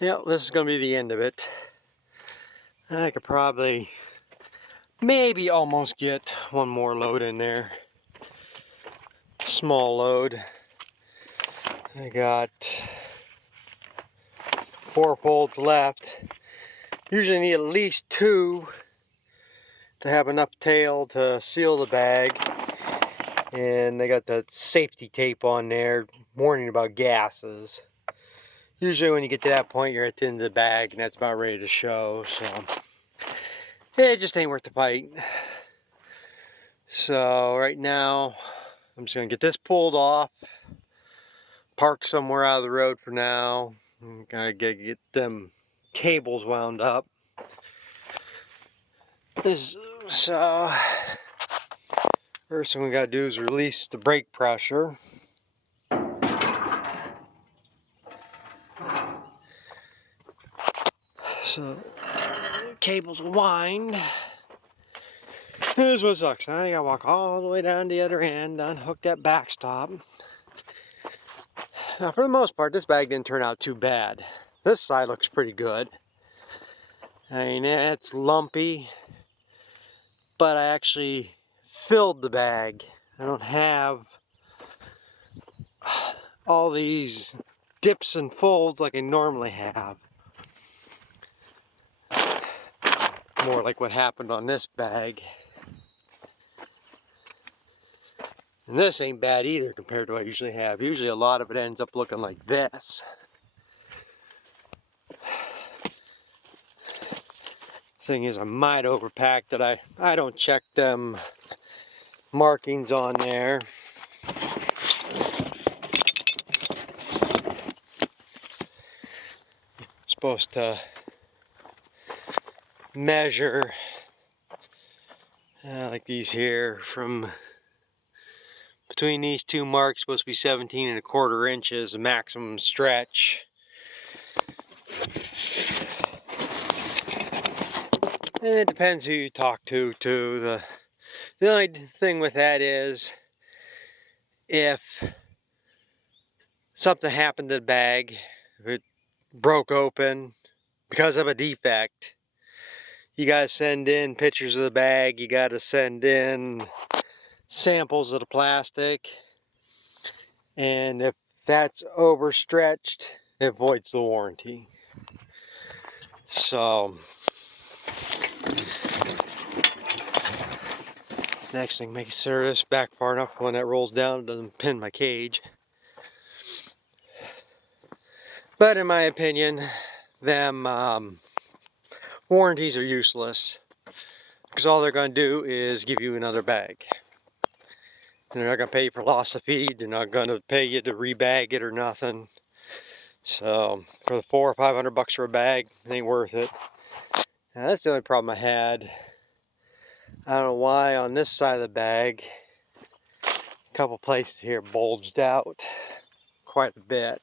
Yeah, this is going to be the end of it. I could probably, maybe almost get one more load in there. Small load. I got 4 folds left. Usually need at least 2 to have enough tail to seal the bag. And they got the safety tape on there warning about gases. Usually when you get to that point, you're at the end of the bag and that's about ready to show. So it just ain't worth the fight. So right now, I'm just gonna get this pulled off, park somewhere out of the road for now. I'm gonna get them cables wound up. So first thing we gotta do is release the brake pressure. So cables wind. This is what sucks. Now you gotta walk all the way down to the other end, unhook that backstop. Now for the most part, this bag didn't turn out too bad. This side looks pretty good. I mean, it's lumpy, but I actually filled the bag. I don't have all these dips and folds like I normally have. More like what happened on this bag. And this ain't bad either compared to what I usually have. Usually a lot of it ends up looking like this. Thing is, I might overpack that I don't check them markings on there. Supposed to measure like these here from between these 2 marks, supposed to be 17¼ inches, the maximum stretch. And it depends who you talk to too. The only thing with that is if something happened to the bag, if it broke open because of a defect, you gotta send in pictures of the bag, you gotta send in samples of the plastic, and if that's overstretched, it voids the warranty. So next thing, make sure this back far enough when that rolls down it doesn't pin my cage. But in my opinion, them warranties are useless, because all they're going to do is give you another bag. And they're not going to pay you for loss of feed. They're not going to pay you to rebag it or nothing. So for the $400 or $500 for a bag, it ain't worth it. Now that's the only problem I had. I don't know why on this side of the bag, a couple places here bulged out quite a bit.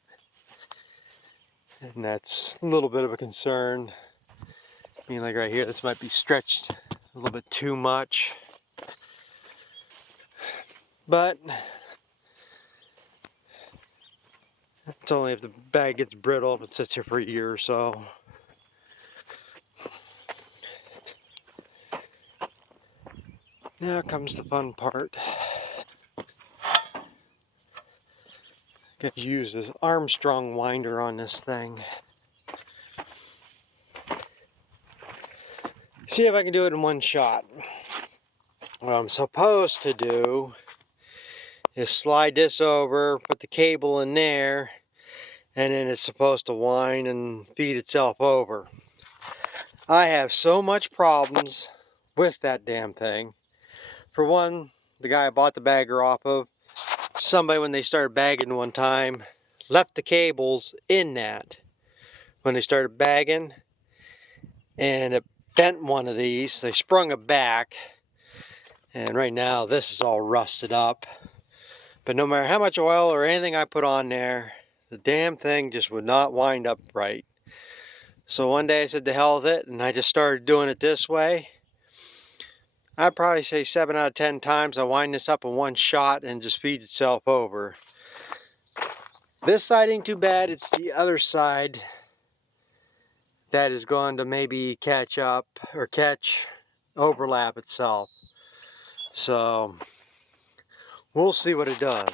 And that's a little bit of a concern. I mean, like right here, this might be stretched a little bit too much. But it's only if the bag gets brittle, if it sits here for a year or so. Now comes the fun part. Got to use this Armstrong winder on this thing. See if I can do it in one shot. What I'm supposed to do is slide this over, put the cable in there, and then it's supposed to wind and feed itself over. I have so much problems with that damn thing. For one, the guy I bought the bagger off of, somebody when they started bagging one time left the cables in that when they started bagging, and it bent one of these. They sprung it back, and right now this is all rusted up. But no matter how much oil or anything I put on there, the damn thing just would not wind up right. So one day I said to hell with it, and I just started doing it this way. I'd probably say 7 out of 10 times I wind this up in one shot and it just feeds itself over. This side ain't too bad, it's the other side that is going to maybe catch up or overlap itself. So we'll see what it does.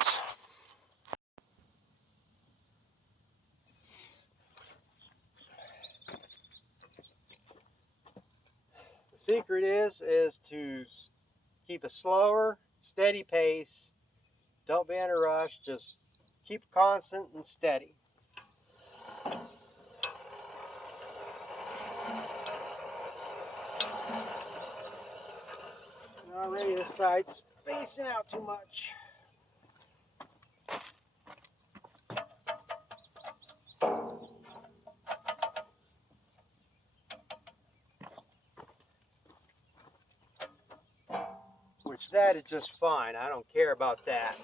The secret is to keep a slower, steady pace. Don't be in a rush. Just keep constant and steady. Already this side's spacing out too much. Which that is just fine. I don't care about that.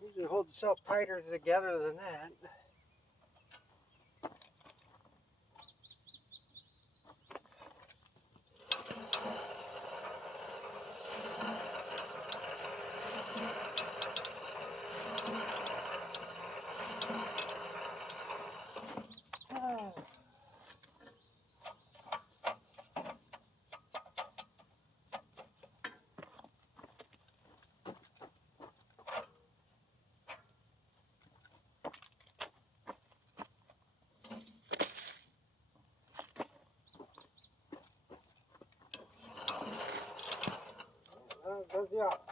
Usually holds itself tighter together than that. Does the opposite.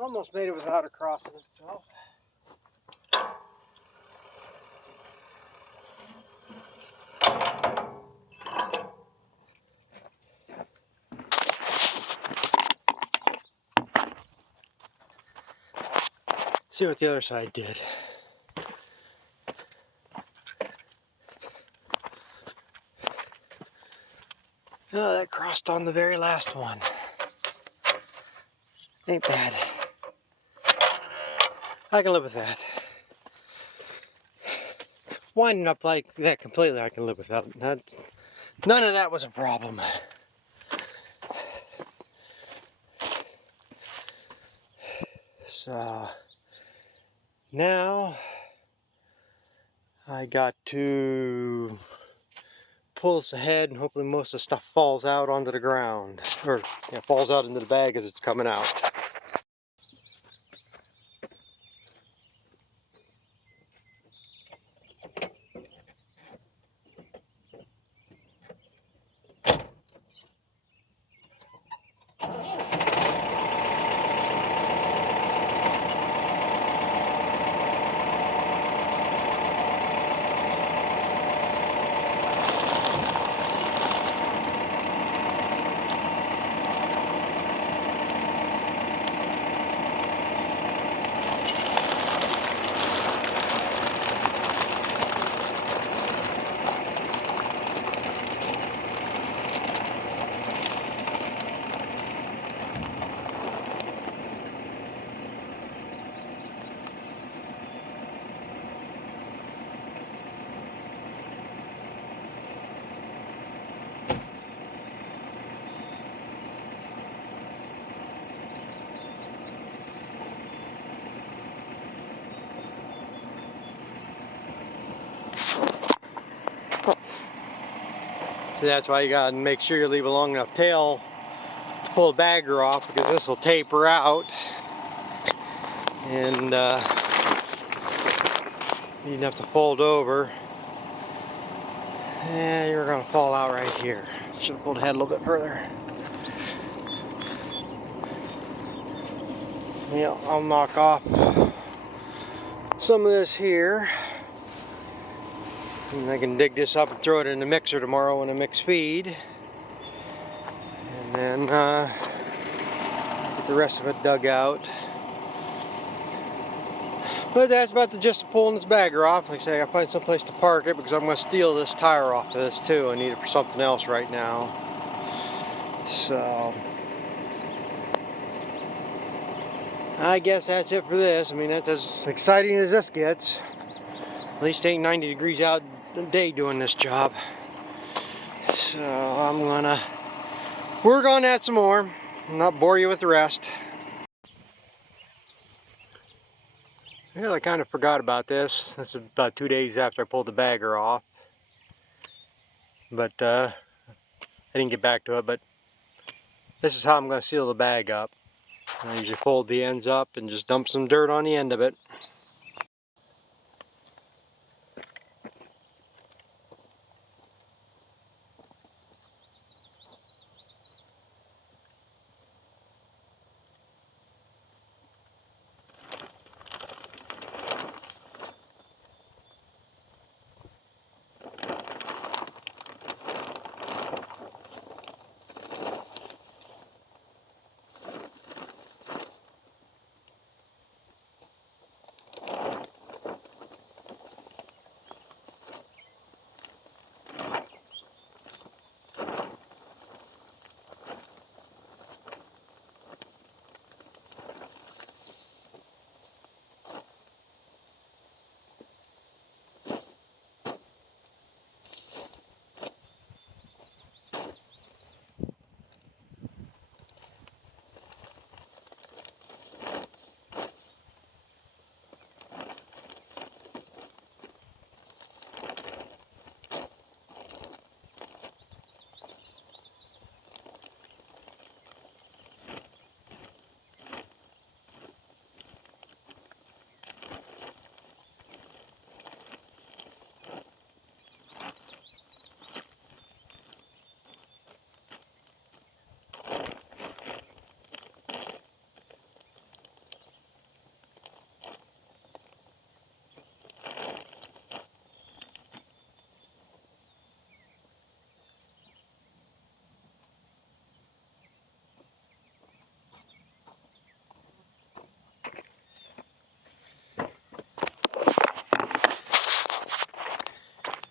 Almost made it without it crossing itself. See what the other side did. Oh, that crossed on the very last one. Ain't bad. I can live with that. Winding up like that completely, I can live with that. None of that was a problem. So now I got to pull this ahead and hopefully most of the stuff falls out onto the ground, or yeah, falls out into the bag as it's coming out. So that's why you gotta make sure you leave a long enough tail to pull the bagger off, because this will taper out, and you have to fold over. And you're gonna fall out right here. Should have pulled ahead a little bit further. Yeah, I'll knock off some of this here, and I can dig this up and throw it in the mixer tomorrow when I mix feed, and then get the rest of it dug out. But that's about the gist of pulling this bagger off. Like I say, I gotta find some place to park it, because I'm gonna steal this tire off of this too. I need it for something else right now. So I guess that's it for this. I mean, that's as exciting as this gets. At least it ain't 90 degrees out a day doing this job. So I'm gonna work on that some more and not bore you with the rest. Yeah, I kind of forgot about this. This is about 2 days after I pulled the bagger off. But I didn't get back to it, but this is how I'm going to seal the bag up. I usually fold the ends up and just dump some dirt on the end of it.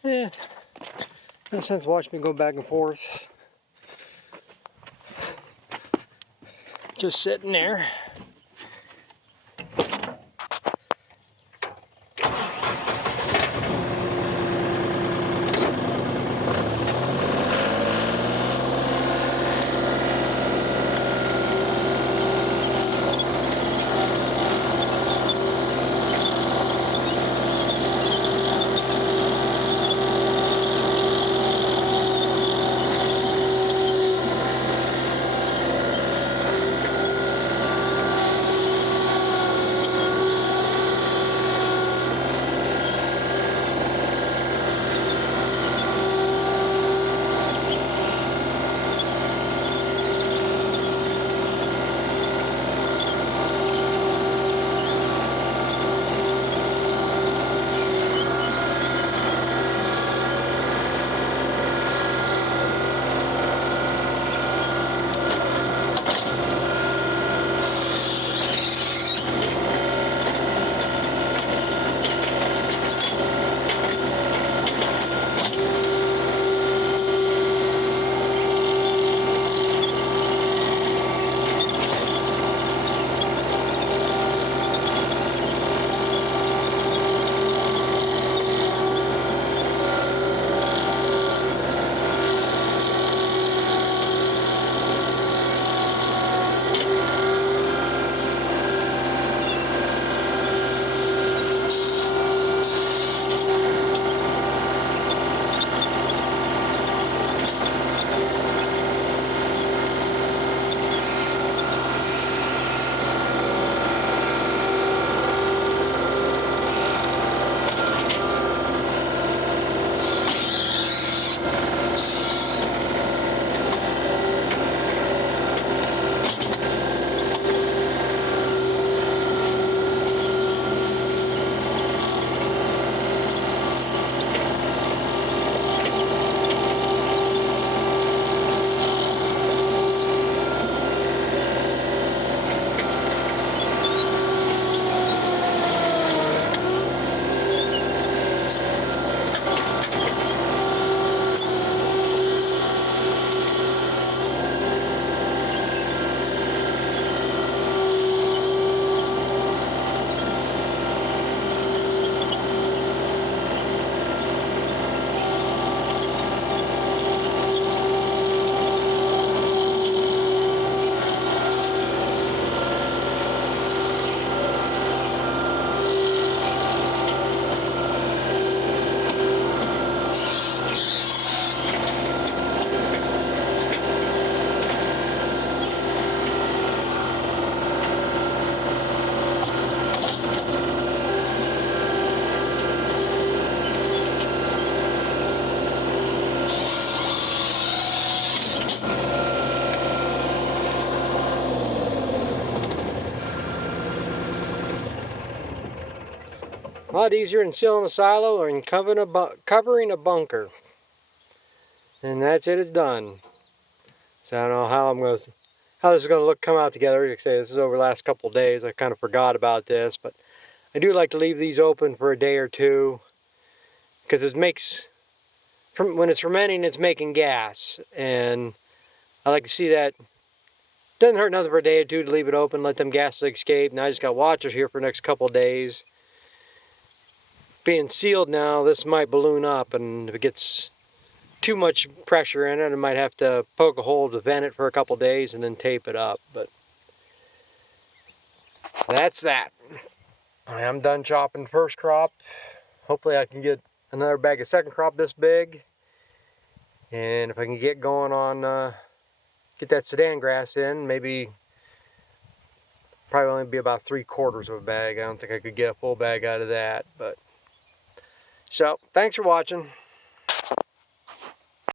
Yeah, no sense watching me go back and forth. Just sitting there. A lot easier than sealing a silo or covering a bunker. And that's it, it's done. So I don't know how this is going to come out together. Like I say, this is over the last couple of days. I kind of forgot about this, but I do like to leave these open for a day or two, because it makes, when it's fermenting, it's making gas, and I like to see that. Doesn't hurt nothing for a day or two to leave it open, let them gases escape. Now I just got watchers here for the next couple of days. Being sealed now, this might balloon up, and if it gets too much pressure in it, I might have to poke a hole to vent it for a couple of days and then tape it up. But that's that. I am done chopping the first crop. Hopefully I can get another bag of second crop this big. And if I can get going on, get that Sudan grass in, maybe probably only be about 3/4 of a bag. I don't think I could get a full bag out of that. But so, thanks for watching.